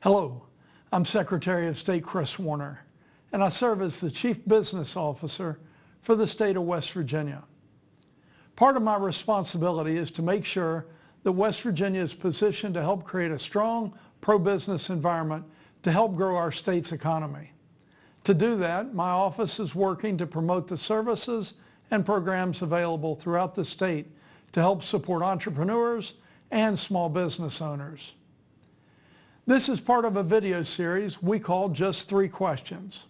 Hello, I'm Secretary of State Chris Warner, and I serve as the Chief Business Officer for the state of West Virginia. Part of my responsibility is to make sure that West Virginia is positioned to help create a strong pro-business environment to help grow our state's economy. To do that, my office is working to promote the services and programs available throughout the state to help support entrepreneurs and small business owners. This is part of a video series we call Just 3 Questions.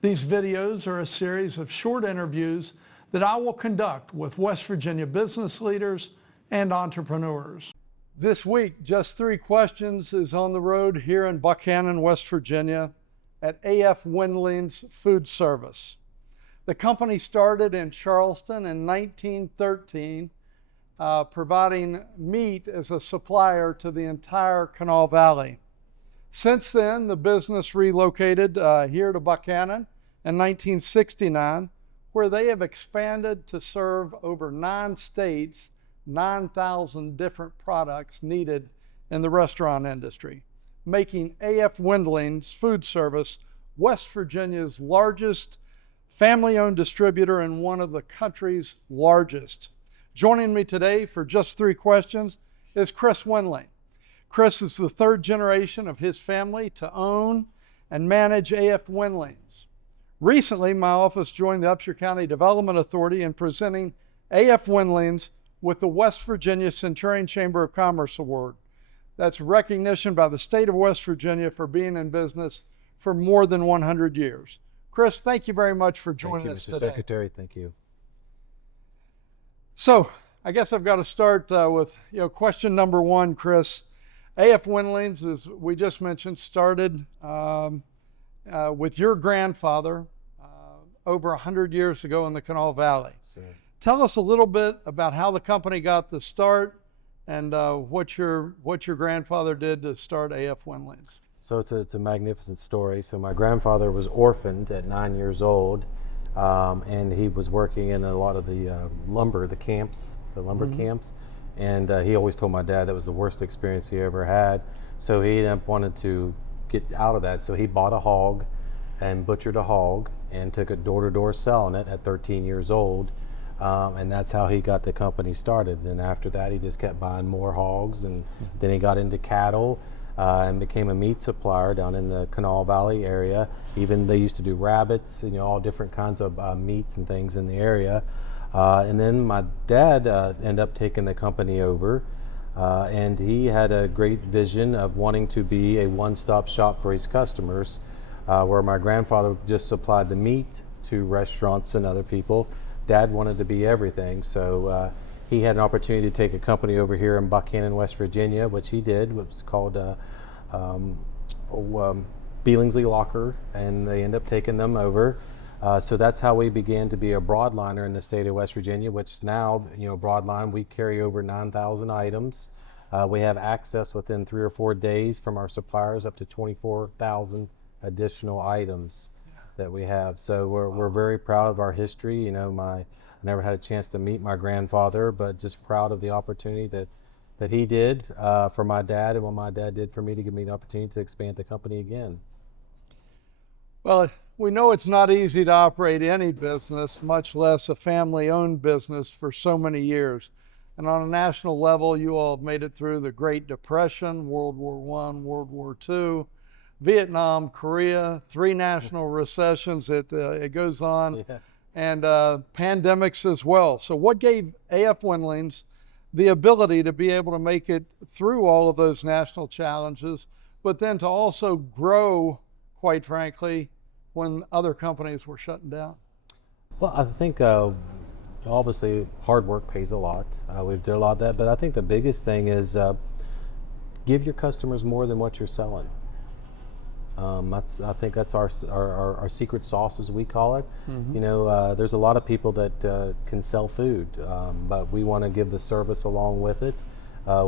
These videos are a series of short interviews that I will conduct with West Virginia business leaders and entrepreneurs. This week, Just 3 Questions is on the road here in Buchanan, West Virginia at A.F. Wendling's Food Service. The company started in Charleston in 1913, providing meat as a supplier to the entire Kanawha Valley. Since then, the business relocated here to Buchanan in 1969, where they have expanded to serve over 9 states, 9,000 different products needed in the restaurant industry, making A.F. Wendling's Food Service West Virginia's largest family-owned distributor and one of the country's largest. Joining me today for Just 3 Questions is Chris Wendling. Chris is the 3rd generation of his family to own and manage A.F. Wendling's. Recently, my office joined the Upshur County Development Authority in presenting A.F. Wendling's with the West Virginia Centurion Chamber of Commerce Award. That's recognition by the state of West Virginia for being in business for more than 100 years. Chris, thank you very much for joining us today. Thank you, Mr. Secretary. Thank you. So, I guess I've got to start with question number 1, Chris. A.F. Wendling's, as we just mentioned, started with your grandfather over 100 years ago in the Kanawha Valley. Sure. Tell us a little bit about how the company got the start and what your grandfather did to start A.F. Wendling's. So it's a magnificent story. So my grandfather was orphaned at 9 years old, and he was working in a lot of the lumber camps, and he always told my dad that was the worst experience he ever had. So he ended up wanting to get out of that. So he bought a hog and butchered a hog and took it door to door selling it at 13 years old. And that's how he got the company started. And after that, he just kept buying more hogs, and then he got into cattle and became a meat supplier down in the Kanawha Valley area. Even they used to do rabbits, all different kinds of meats and things in the area. And then my dad ended up taking the company over, and he had a great vision of wanting to be a one-stop shop for his customers, where my grandfather just supplied the meat to restaurants and other people. Dad wanted to be everything, so he had an opportunity to take a company over here in Buchanan, West Virginia, which he did. It was called Billingsley Locker, and they ended up taking them over. So that's how we began to be a broadliner in the state of West Virginia, which now, broadline, we carry over 9,000 items. We have access within 3 or 4 days from our suppliers up to 24,000 additional items that we have. So we're very proud of our history. I never had a chance to meet my grandfather, but just proud of the opportunity that he did for my dad and what my dad did for me to give me the opportunity to expand the company again. Well, we know it's not easy to operate any business, much less a family-owned business, for so many years. And on a national level, you all have made it through the Great Depression, World War I, World War II, Vietnam, Korea, 3 national recessions. It goes on, yeah. And pandemics as well. So what gave A.F. Wendling's the ability to be able to make it through all of those national challenges, but then to also grow, quite frankly, when other companies were shutting down? Well, I think obviously hard work pays a lot. We've done a lot of that, but I think the biggest thing is give your customers more than what you're selling. I think that's our secret sauce, as we call it. Mm-hmm. There's a lot of people that can sell food, but we want to give the service along with it.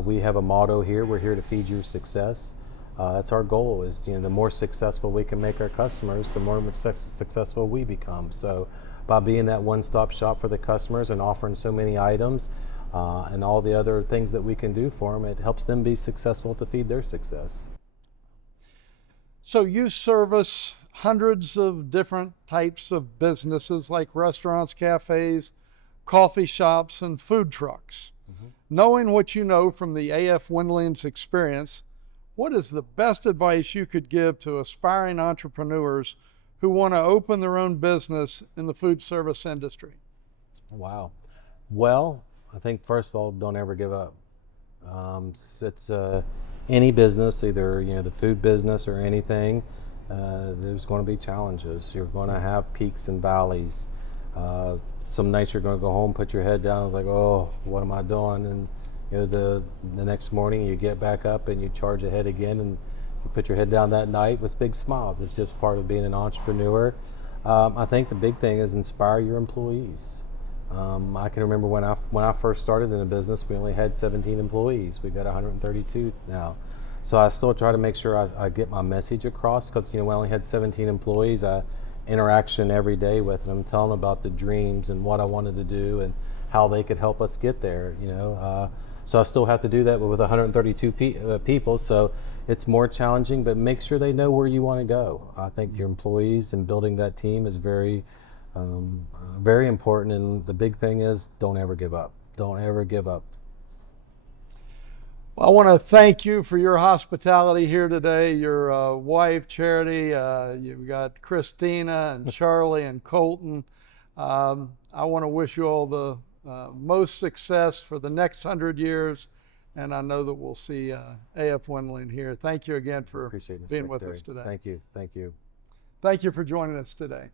We have a motto here: we're here to feed your success. That's our goal. Is the more successful we can make our customers, the more successful we become. So, by being that one-stop shop for the customers and offering so many items and all the other things that we can do for them, it helps them be successful to feed their success. So you service hundreds of different types of businesses like restaurants, cafes, coffee shops, and food trucks. Knowing what you know from the A.F. Wendling's experience, what is the best advice you could give to aspiring entrepreneurs who want to open their own business in the food service industry? Wow. Well, I think first of all, don't ever give up. It's any business, either the food business or anything. There's going to be challenges. You're going to have peaks and valleys. Some nights you're going to go home, put your head down, it's like, oh, what am I doing? And the next morning you get back up and you charge ahead again, and you put your head down that night with big smiles. It's just part of being an entrepreneur. I think the big thing is inspire your employees. I can remember when I first started in the business, we only had 17 employees. We've got 132 now. So I still try to make sure I get my message across, because we only had 17 employees. I interaction every day with them, telling them about the dreams and what I wanted to do and how they could help us get there. So I still have to do that with 132 people. So it's more challenging, but make sure they know where you want to go. I think your employees and building that team is very important. And the big thing is, don't ever give up. Don't ever give up. Well, I want to thank you for your hospitality here today. Your wife, Charity, you've got Christina and Charlie and Colton. I want to wish you all the most success for the next 100 years. And I know that we'll see A.F. Wendling here. Thank you again for being with us today. Thank you. Thank you. Thank you for joining us today.